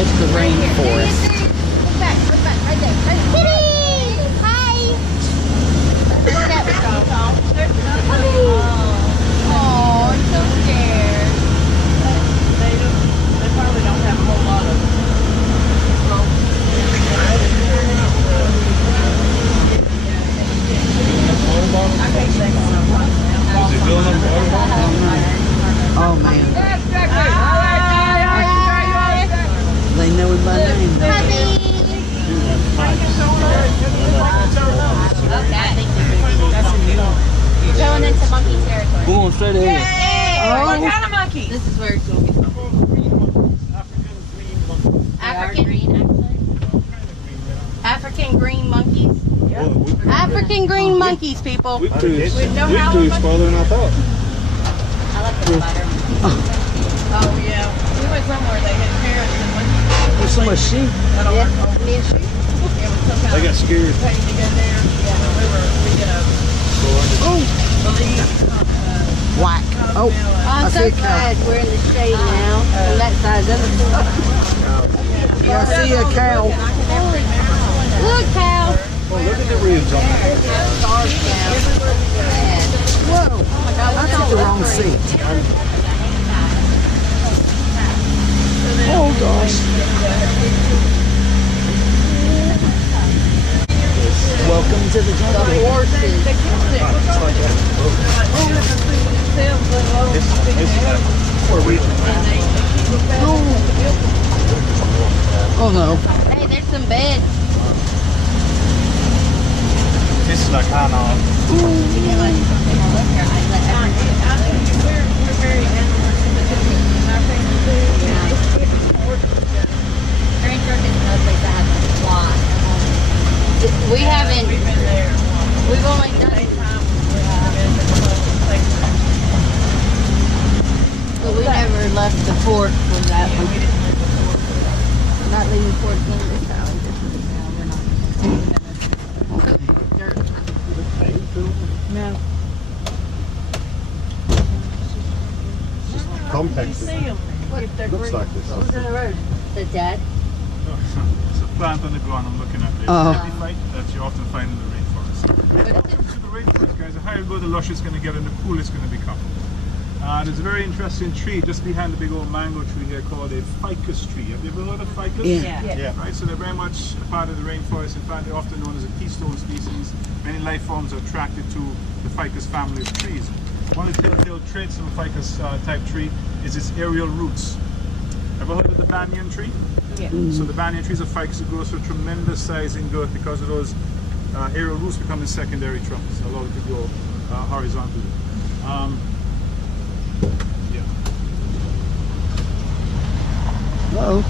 way to the rainforest. Look back, right there. Kitty! Hi! Where's that one? Oh, I'm so scared. They probably don't have a whole lot of Oh man. They know it by name. That's a new one. Going into monkey territory. We're going straight ahead. What kind of monkey? This is where it's going to be. African green, actually. African green monkeys. African green monkeys, people. We cruised farther than I thought. I love the butter. Oh yeah, we went somewhere they had parrots and monkeys. There's so much sheep. Me and sheep. Yeah, we took out They got scared. paid to go there. Yeah, we did a Whack. Oh, I'm I so see a cow. glad we're in the shade now. On that side of the Yeah, I see a cow. Look, cow. Oh, look at the ribs on that. Whoa. I took the wrong seat. Oh gosh. Welcome to the jungle. Horses. Oh no. Hey, there's some beds. This is like Carnival. We haven't. We've only done. But we never left the fort for that one. Not leaving Fort King this time. No. Compact. Looks like this. Who's in the road? The dad? It's a plant on the ground I'm looking at there. Epiphyte that you often find in the rainforest. Welcome to the rainforest, guys. The higher you go, the lusher it's going to get and the cooler it's going to become. There's a very interesting tree just behind the big old mango tree here called a ficus tree. Have you ever heard of ficus? Yeah. Right, so they're very much a part of the rainforest. In fact, they're often known as a keystone species. Many life forms are attracted to the ficus family of trees. One of the telltale traits of a ficus type tree is its aerial roots. Ever heard of the banyan tree? Yeah. So the banyan tree is a ficus that grows to a tremendous size in girth because of those aerial roots becoming secondary trunks, allow it to grow horizontally. Yeah. Uh-oh.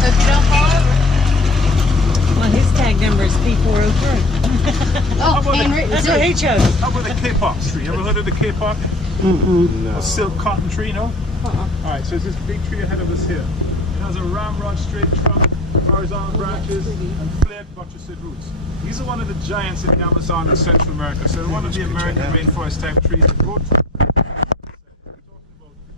So if you don't fall over. Well, his tag number is P403. Oh, handwritten. That's what he chose. How about the K-pop tree? Ever heard of the K-pop? Mm-mm. A silk cotton tree, no? Alright, so it's this big tree ahead of us here. It has a ramrod straight trunk, horizontal branches, and flared buttressed roots. These are one of the giants in the Amazon in Central America. So they're one of the American rainforest type trees that grow to, we're talking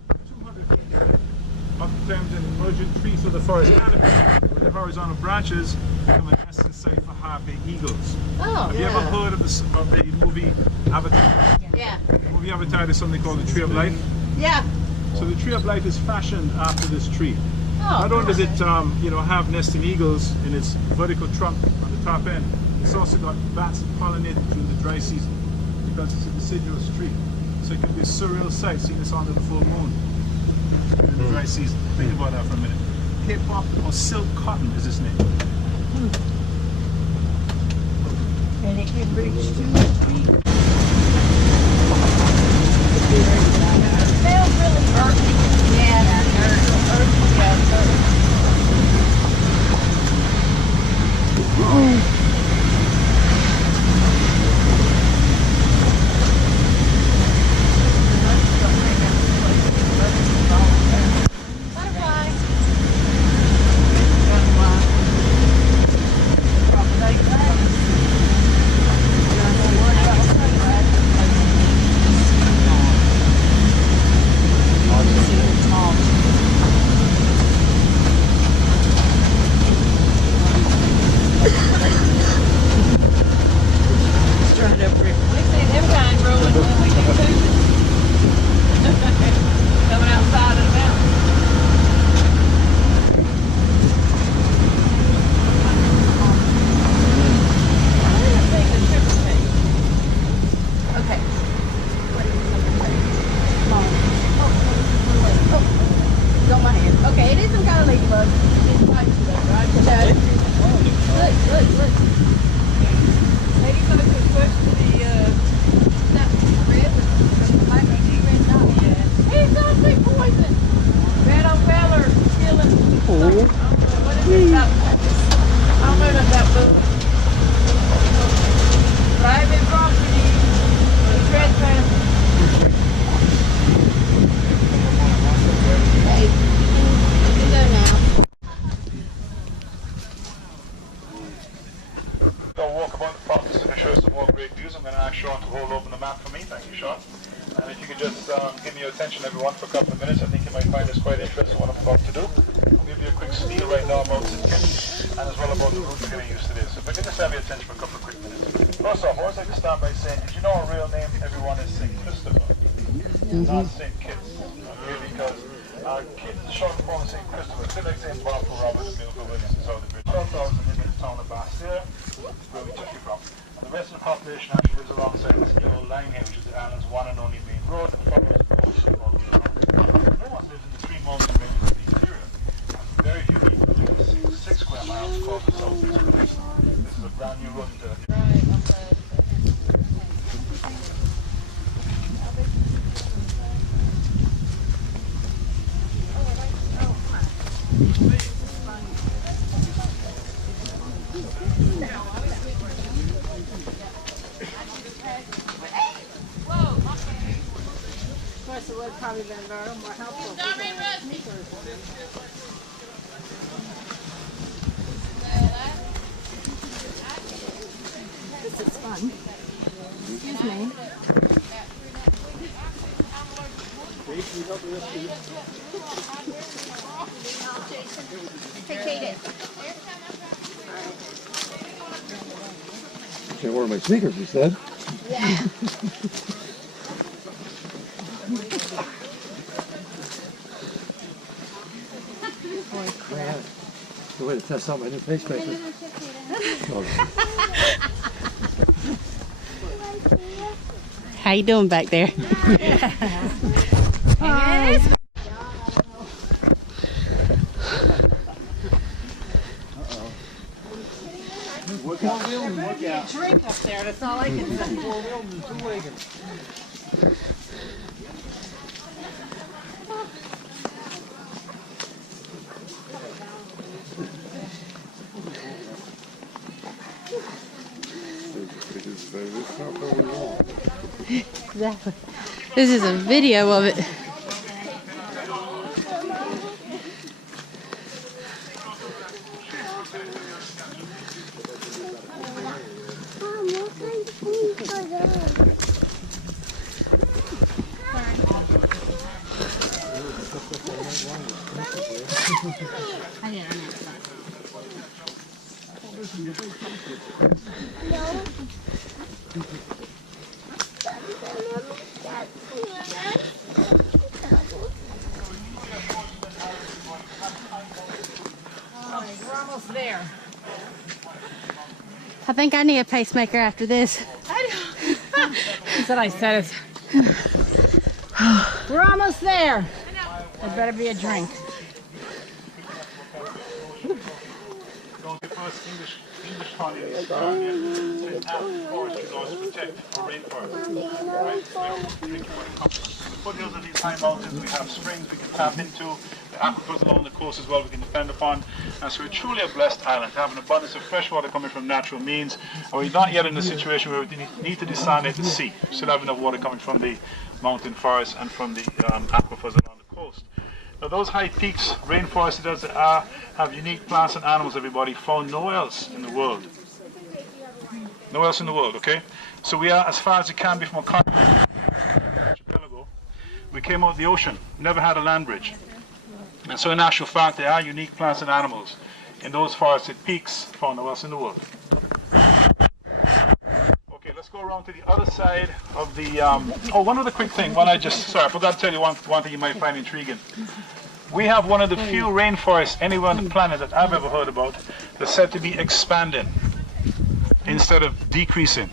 about 200 feet high. Oftentimes an emergent tree through the forest canopy, where the horizontal branches become a nesting site for harpy eagles. Oh, Have you ever heard of the movie Avatar? yeah. The movie Avatar is something called the Tree of Life. Yeah. So the Tree of Life is fashioned after this tree. Oh, Not only does it have nesting eagles in its vertical trunk on the top end, it's also got bats that pollinate during the dry season because it's a deciduous tree. So it can be a surreal sight seeing this under the full moon in the dry season. Think about that for a minute. K-pop or silk cotton is its name. And it can reach 200 feet. It smells really earthy. Yeah, butterfly. on. And if you could just give me your attention, everyone, for a couple of minutes, I think you might find this quite interesting what I'm about to do. I'll give you a quick spiel right now about the kit, and as well about the route we're going to use today. So if I can just have your attention for a couple of quick minutes. First off, I always like to start by saying, did you know our real name, everyone, is St. Christopher? Not St. Kitts. Okay, because Kitts is short form of St. Christopher. It's a bit like St. Barbara, Robert, and Milko Williams and South Bridge. 12,000 live in the town of Bastille, where we took you from. And the rest of the population actually lives alongside this yellow line here, which is the island's one and only main road that follows the coast all the way around. No one lives in the three mountain ranges of the interior. And very few people live in 6 square miles called the Southeast Coast. This is a brand new road into Of course, it would have probably been a little more helpful. This is fun. Excuse me. Hey, Kate. Can't wear my sneakers, you said. Yeah. The way to test out my new pacemaker. How you doing back there? Hi. Drink up there, that's all I can say. Exactly. This is a video of it. We're almost there. I think I need a pacemaker after this. That's what I said. We're almost there. There better be a drink. the first English colony in Australia to enact forestry laws to protect our rainforest. Right? So drinking water comes from the foothills of these high mountains. We have springs we can tap into, the aquifers along the coast as well we can depend upon. And so we're truly a blessed island to have an abundance of fresh water coming from natural means. And we're not yet in a situation where we need to desalinate the sea. We still have enough water coming from the mountain forests and from the aquifers along the coast. Now those high peaks, rainforests as they are, have unique plants and animals, everybody, found nowhere else in the world. Nowhere else in the world, okay? So we are as far as it can be from a continent. We came out of the ocean, never had a land bridge. And so in actual fact, there are unique plants and animals in those forested peaks found nowhere else in the world. Okay, let's go around to the other side of the, oh, one other quick thing, sorry, I forgot to tell you one thing you might find intriguing. We have one of the few rainforests anywhere on the planet that I've ever heard about that's said to be expanding instead of decreasing.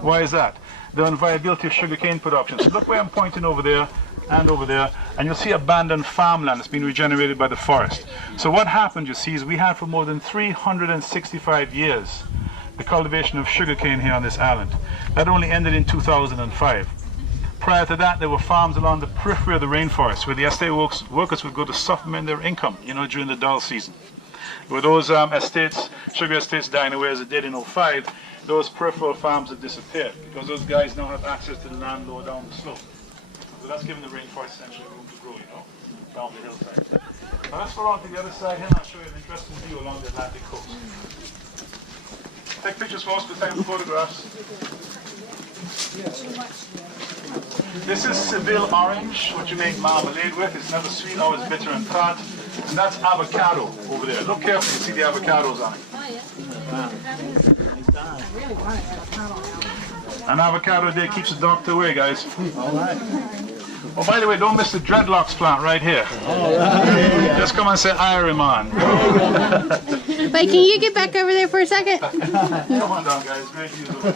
Why is that? The unviability of sugarcane production. So look where I'm pointing over there, and you'll see abandoned farmland that's been regenerated by the forest. So what happened, you see, is we had for more than 365 years the cultivation of sugarcane here on this island. That only ended in 2005. Prior to that, there were farms along the periphery of the rainforest where the estate workers would go to supplement their income, you know, during the dull season. With those estates, sugar estates dying away as it did in 2005, those peripheral farms have disappeared because those guys now have access to the land lower down the slope. So that's giving the rainforest essentially room to grow, you know, down the hillside. Now let's go on to the other side here and I'll show you an interesting view along the Atlantic coast. Take pictures for us, we'll take the photographs. This is Seville orange, what you make marmalade with. It's never sweet, always bitter and tart. And that's avocado over there. Look carefully, you see the avocados on it. An avocado there keeps the doctor away, guys. All right. Oh, by the way, don't miss the dreadlocks plant right here. Just come and say Ironman. Wait, can you get back over there for a second? Come on down, guys. Very beautiful.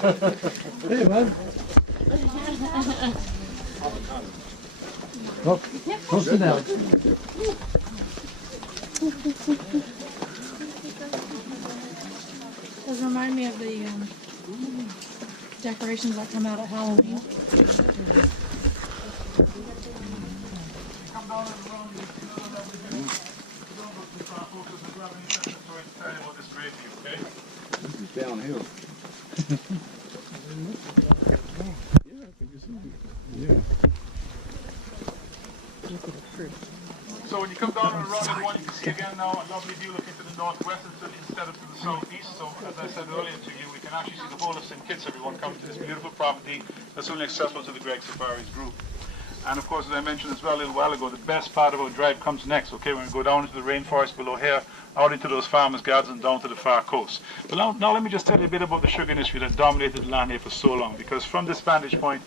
Hey, man. Look, close it down. Does remind me of the decorations that come out at Halloween. This is downhill. So when you come down on the road, one you can see again now a lovely view looking to the northwest instead of to the southeast. So as I said earlier to you, we can actually see the whole of St. Kitts, everyone coming to this beautiful property that's only accessible to the Greg Safaris group. And of course, as I mentioned as well a little while ago, the best part of our drive comes next. Okay, we're going to go down into the rainforest below here, out into those farmers' gardens and down to the far coast. But now let me just tell you a bit about the sugar industry that dominated the land here for so long, because from this vantage point,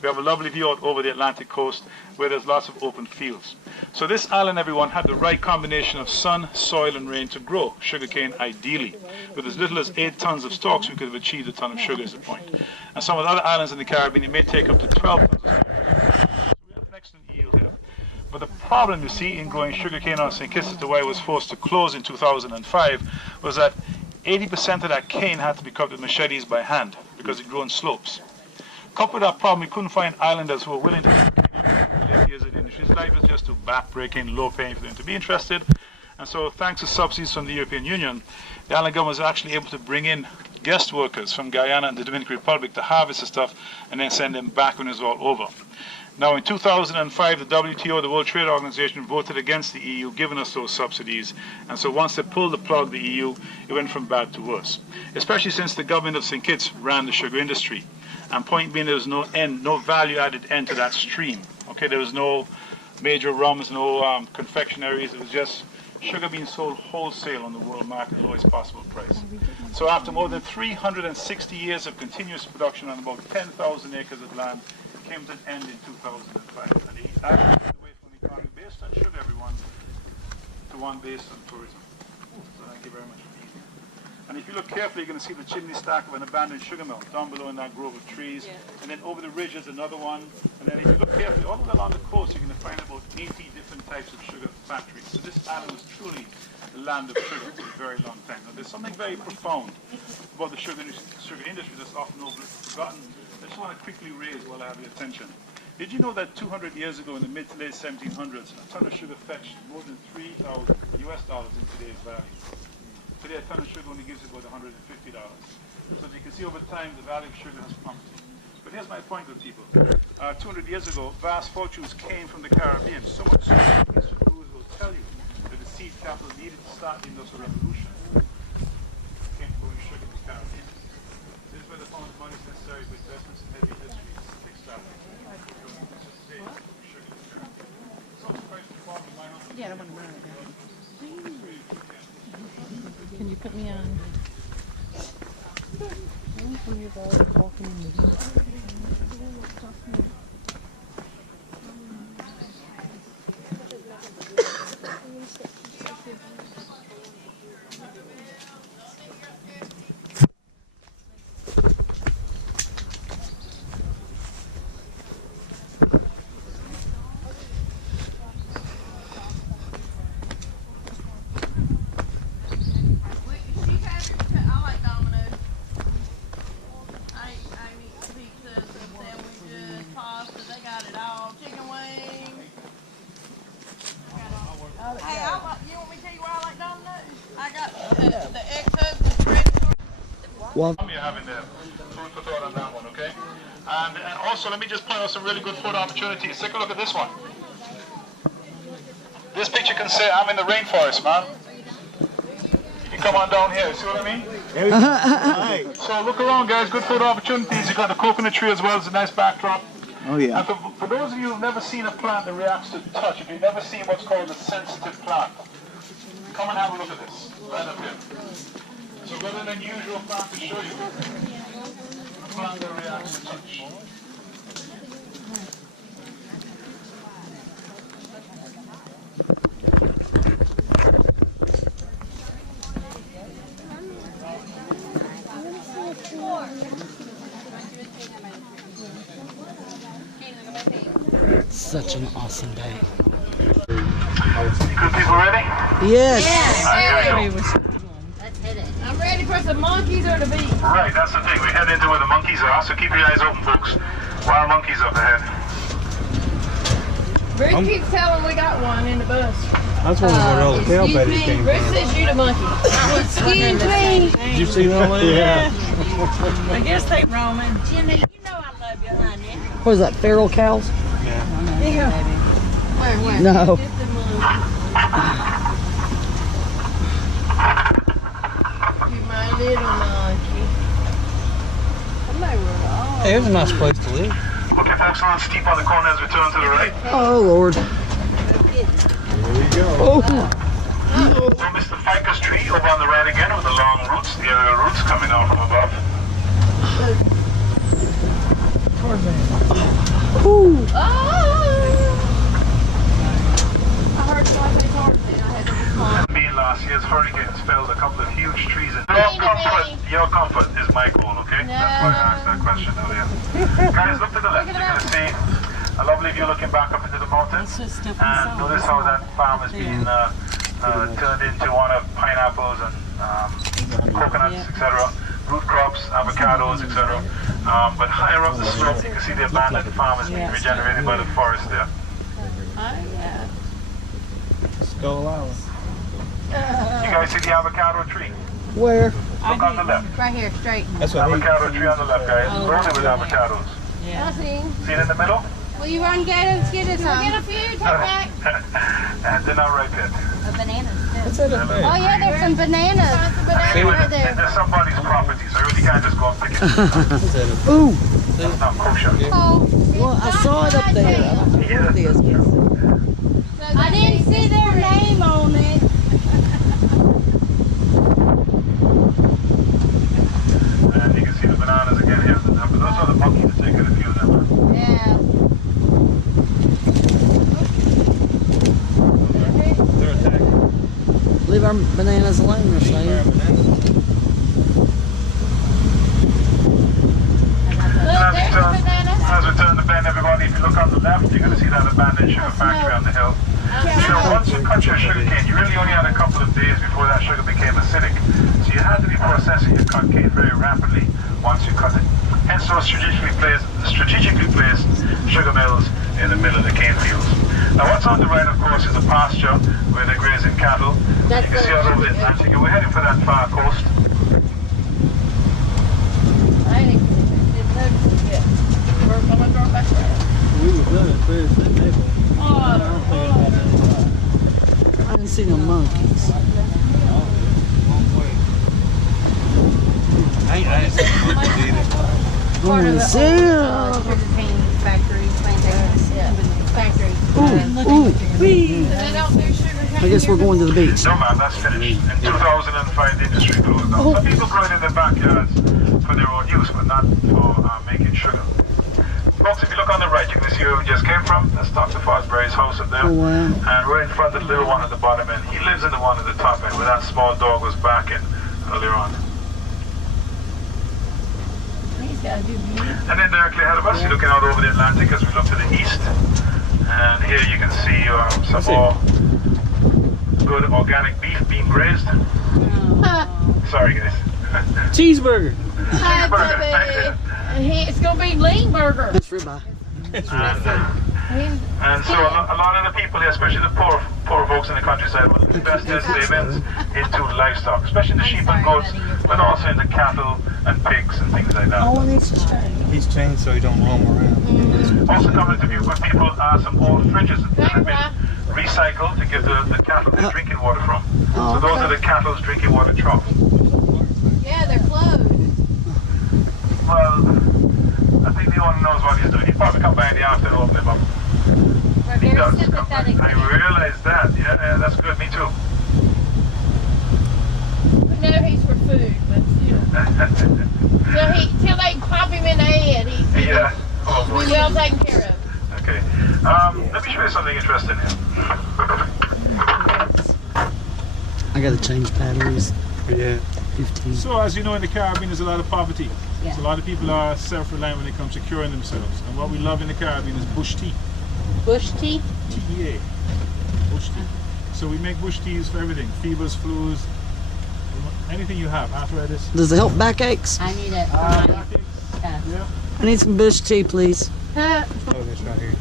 we have a lovely view out over the Atlantic coast where there's lots of open fields. So this island, everyone, had the right combination of sun, soil and rain to grow sugarcane ideally. With as little as 8 tons of stalks, we could have achieved a ton of sugar as a point. And some of the other islands in the Caribbean, it may take up to 12 tons of sugar. So we have an excellent yield here. But the problem, you see, in growing sugarcane on St. Kitts, as to why it was forced to close in 2005, was that 80% of that cane had to be cut with machetes by hand because it grew on slopes. Coupled with that problem, we couldn't find islanders who were willing to live years in the industry. His life was just too back-breaking, low-paying for them to be interested. And so thanks to subsidies from the European Union, the island government was actually able to bring in guest workers from Guyana and the Dominican Republic to harvest the stuff and then send them back when it was all over. Now in 2005, the WTO, the World Trade Organization, voted against the EU, giving us those subsidies. And so once they pulled the plug, the EU, it went from bad to worse. Especially since the government of St. Kitts ran the sugar industry. And point being, there was no end, no value-added end to that stream. Okay, there was no major rums, no confectionaries. It was just sugar being sold wholesale on the world market at the lowest possible price. So after more than 360 years of continuous production on about 10,000 acres of land, it came to an end in 2005. And the island moved away from the economy based on sugar, everyone, to one based on tourism. So thank you very much. And if you look carefully, you're going to see the chimney stack of an abandoned sugar mill down below in that grove of trees. Yeah. And then over the ridge is another one. And then if you look carefully, all the way along the coast, you're going to find about 80 different types of sugar factories. So this island was truly the land of sugar for a very long time. Now, there's something very profound about the sugar industry that's often forgotten. I just want to quickly raise while I have your attention. Did you know that 200 years ago in the mid to late 1700s, a ton of sugar fetched more than $3,000 US in today's value? Today, a ton of sugar only gives you about $150. So as you can see, over time, the value of sugar has plummeted. But here's my point with people. 200 years ago, vast fortunes came from the Caribbean. So much so that history gurus will tell you that the seed capital needed to start the Industrial Revolution came from growing sugar in the Caribbean. This is where they found the money necessary for investments in heavy industries, kickstarting. Yeah, I want to run it down. Can you put me on? You're having the food for thought on that one, okay? And also, let me just point out some really good photo opportunities. Take a look at this one. This picture can say, I'm in the rainforest, man. You come on down here, see what I mean? So look around, guys, good photo opportunities. You've got the coconut tree as well as a nice backdrop. Oh yeah. And for those of you who've never seen a plant that reacts to touch, if you've never seen what's called a sensitive plant, come and have a look at this, right up here. So we've got an unusual plant to show you. A plant that reacts to touch. Such an awesome day. Good people ready? Yes. Let's hit it. I'm ready for some monkeys or the bees. Right, that's the thing. We head into where the monkeys are, so keep your eyes open, folks. Wild monkeys up ahead. Bruce keeps telling we got one in the bus. That's one where all the cow babies came Bruce from. says you the monkey. Excuse me. Did you see that one? Yeah. I guess they roaming. Jimmy, you know I love you, honey. What is that, feral cows? Where? No. You my little monkey. Hey, it's a nice place to live. Okay, folks, a little steep on the corner as we turn to the right. Oh, Lord. There you go. Oh. Don't miss the ficus tree over on the right again with the long roots, the aerial roots coming out from above. Ooh. I heard someone say Tarzan. I had to respond. Being last year's hurricanes felled a couple of huge trees. And your comfort is my goal, okay? That's why I asked that question earlier. Guys, look to the left. You're going to see a lovely view looking back up into the mountains. And notice how that farm is being turned into one of pineapples and coconuts, etc. Root crops, avocados, etc. But higher up the slope, you can see the abandoned farm is being regenerated by the forest there. Skull Island. You guys see the avocado tree? Where? Look on the left. Right here, straight. That's what Avocado tree on the left, guys. Loaded with avocados. I see. See it in the middle? Will you run get us? Get us Get a some. few, take back. And they're not ripe yet. A banana. What's that up there? Oh yeah, there's some bananas. Right there. They're somebody's property, so you really can't just go and pick it. Ooh. That's not kosher. Oh, Well, I saw it up there. I don't know what it is. I didn't see their name on it. And you can see the bananas again here. But those are the monkeys that taking a few of them. Yeah. They're attacking. Leave our bananas alone, or something. Look, there's a banana. As we turn the bend, everybody, if you look on the left, you're going to see that abandoned sugar factory on the hill. So once you cut your sugar cane, you really only had a couple of days before that sugar became acidic. So you had to be processing your cut cane very rapidly once you cut it. Hence those strategically placed sugar mills in the middle of the cane fields. Now what's on the right, of course, is a pasture where they're grazing cattle. You can see all over the Atlantic, and we're heading for that far coast. I didn't notice it yet. We're coming from back there. We were done at first in Naples. I didn't see no monkeys. I ain't seen monkeys either. Part of the Zoo. Sugar cane factory, plantation, factory. Ooh. They don't do sugar cane. I guess we're going to the beach. No man, that's finished. In 2005 the industry closed down. Some people grow it in their backyards for their own use, but not for making sugar. Folks, if you look on the right, you can see where we just came from. That's Dr. Fosbury's house up there. Oh, wow. And we're in front of the little one at the bottom end. He lives in the one at the top end where that small dog was barking earlier on. These guys do beauty. And then directly ahead of us, you're looking out over the Atlantic as we look to the east. And here you can see some more good organic beef being grazed. Sorry guys. Cheeseburger. Hi, baby. It's gonna be lean burger. That's ribeye. And so a lot of the people here, especially the poor folks in the countryside, will invest their savings into livestock, especially the sheep and goats, but also in the cattle and pigs and things like that. Oh, and it's changed. He's chained so he don't roam around. Also coming to view where people are some old fridges that have been recycled to give the cattle their drinking water from. So those are the cattle's drinking water troughs. Yeah, they're closed. Well, I think they the owner knows what he's doing. He'd probably come by in the afternoon and open him up. We're He very does. sympathetic. I realize that. Yeah, that's good. Me too. No, he's for food, but still. Till they pop him in the head, he's Yeah. Oh boy. well taken care of. Okay. Let me show you something interesting here. I gotta change batteries. Yeah. 15. So, as you know, in the Caribbean, there's a lot of poverty. Yeah. So a lot of people are self-reliant when it comes to curing themselves. And what we love in the Caribbean is bush tea. Bush tea? TEA. Bush tea. So we make bush teas for everything. Fevers, flus, anything you have. Arthritis. Does it help backaches? I need it. Backaches. Yeah. I need some bush tea, please. Oh, this right here.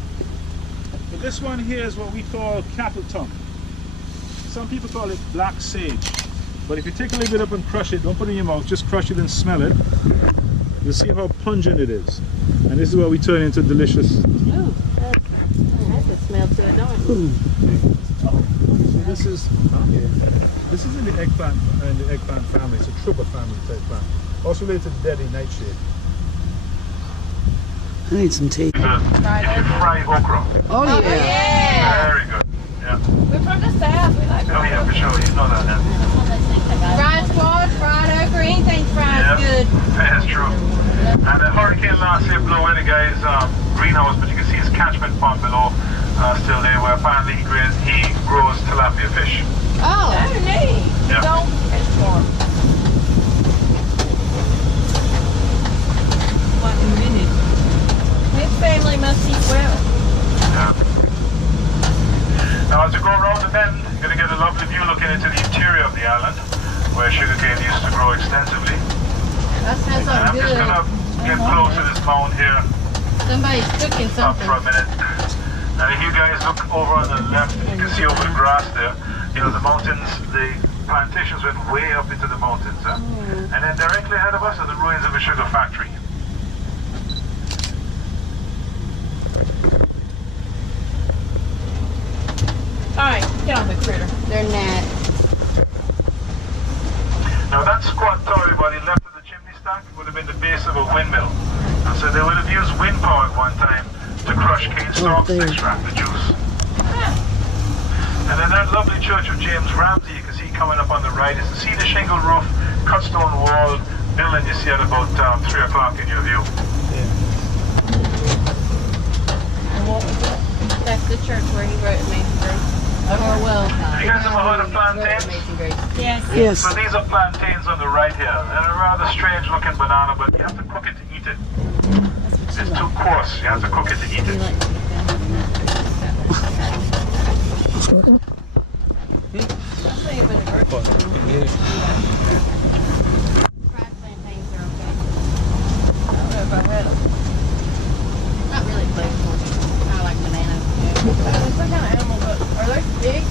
But this one here is what we call cattle tongue. Some people call it black sage. But if you take a little bit up and crush it, don't put it in your mouth, just crush it and smell it. You'll see how pungent it is. And this is what we turn into delicious. Oh, that's a smell to it, don't it? So this is this is in the eggplant family. It's a trooper family type plant. Also related to deadly nightshade. I need some tea. You can fry okra. Oh, yeah. Yeah. Very good. Yeah. We're from the south. We like Oh yeah, for sure. You know that now. fried squash, fried okra, anything fried Yeah. is good. That's true. And the hurricane last year blew away the guy's greenhouse, but you can see his catchment pond below still there, where apparently he grows tilapia fish. Oh, neat. Yeah. Don't fish farm. His family must eat well. Yeah. Now as you go around the bend, you're going to get a lovely view looking into the interior of the island, where sugarcane used to grow extensively. That sounds And I'm so just good. going to get close to this mound here. Somebody's cooking Up something. for a minute. And if you guys look over on the left, you can see over the grass there, you know, the mountains, the plantations went way up into the mountains. And then directly ahead of us are the ruins of a sugar factory. Alright, get on the critter. They're not. Now that squat tower by the left of the chimney stack would have been the base of a windmill. And so they would have used wind power at one time to crush cane stalks to extract the juice. And then that lovely church of James Ramsey you can see coming up on the right is the cedar shingle roof, cut stone wall building you see at about 3 o'clock in your view. And what was that? That's the church where he wrote Amazing Grace. Or well, You guys ever heard of plantains? Amazing Grace. Yes. Yes. So these are plantains on the right here. They're a rather strange looking banana, but you have to cook it to eat it. It's too coarse. You have to cook it to eat it. Fried plantains are okay. I don't know if I had them. Not really flavorful. I like bananas. What kind of animal, but are they big?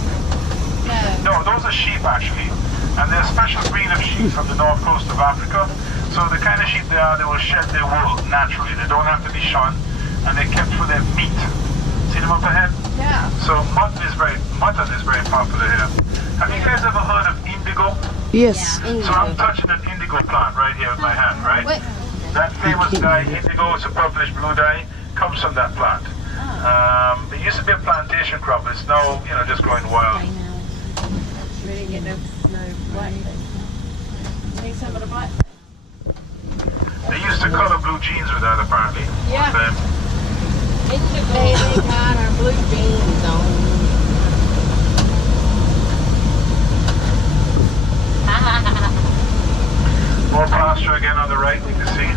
No. No, those are sheep actually. And they're a special breed of sheep from the north coast of Africa. So the kind of sheep they are, they will shed their wool naturally. They don't have to be shun. And they're kept for their meat. See them up ahead? Yeah. So mutton is very popular here. Have you guys ever heard of indigo? Yes. So I'm touching an indigo plant right here with my hand, right? What? That famous dye, indigo, it's a purplish blue dye, comes from that plant. It used to be a plantation crop, but it's now, you know, just growing wild. We didn't get no black thing. Need some of the black. They used to color blue jeans with that, apparently. Yeah. Then, It took they got our blue jeans on. more pasture again on the right, you can see.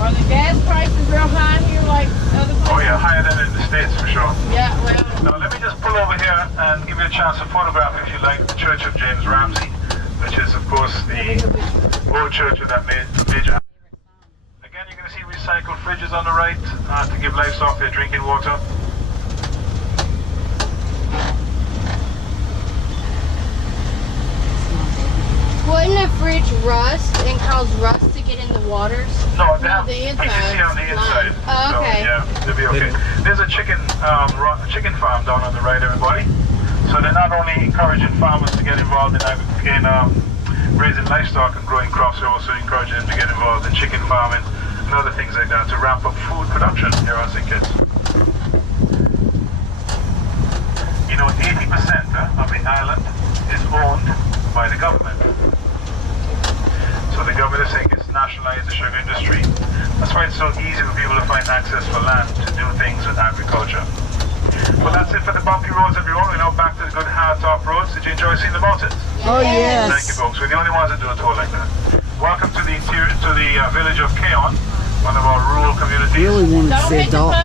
Are the gas prices real high here like other places? Oh yeah, higher than in the States for sure. Yeah, well, Now let me just pull over here and give you a chance to photograph, if you like, the Church of James Ramsey, which is of course the old church of that major. Again, you're going to see recycled fridges on the right to give livestock their drinking water. Wouldn't a fridge rust and cause rust to get in the waters? No, they have the PVC inside. on the inside. Oh, okay. So, yeah, they'll be okay. There's a chicken farm down on the right, everybody. So they're not only encouraging farmers to get involved in raising livestock and growing crops, they're also encouraging them to get involved in chicken farming and other things like that to ramp up food production here on St. Kitts. You know, 80% of the island is owned by the government. So the government is saying it's nationalized the sugar industry. That's why it's so easy for people to find access for land to do things with agriculture. Well, that's it for the bumpy roads, everyone. We're now back to the good hard top roads. Did you enjoy seeing the mountains? Oh, yes. Thank you, folks. We're the only ones that do a tour like that. Welcome to the village of Keon, one of our rural communities. Really wanted to see a dog.